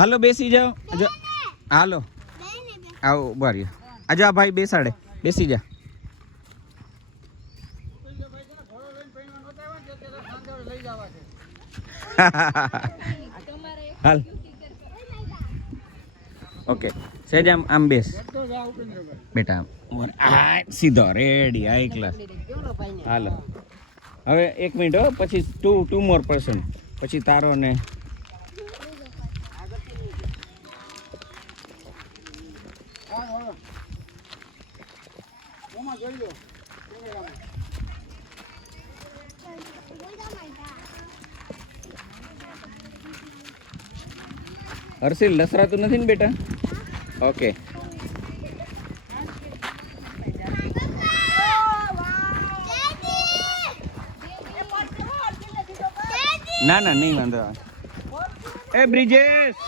હાલો બેસી જાઓ. હાલો આવો ઉભા રહ્યો. આજે આ ભાઈ બેસાડે. બેસી જા. હાલ ઓકે સહેજ આમ બેસ બેટા. આ સીધો રેડી હાઈ ક્લાસ. હાલો હવે 1 મિનિટ હો, પછી ટુ મોર પર્સન, પછી તારો ને હર્ષિલ લસરાતું નથી ને બેટા? ઓકે ના ના નહીં વાંધો. એ બ્રિજેશ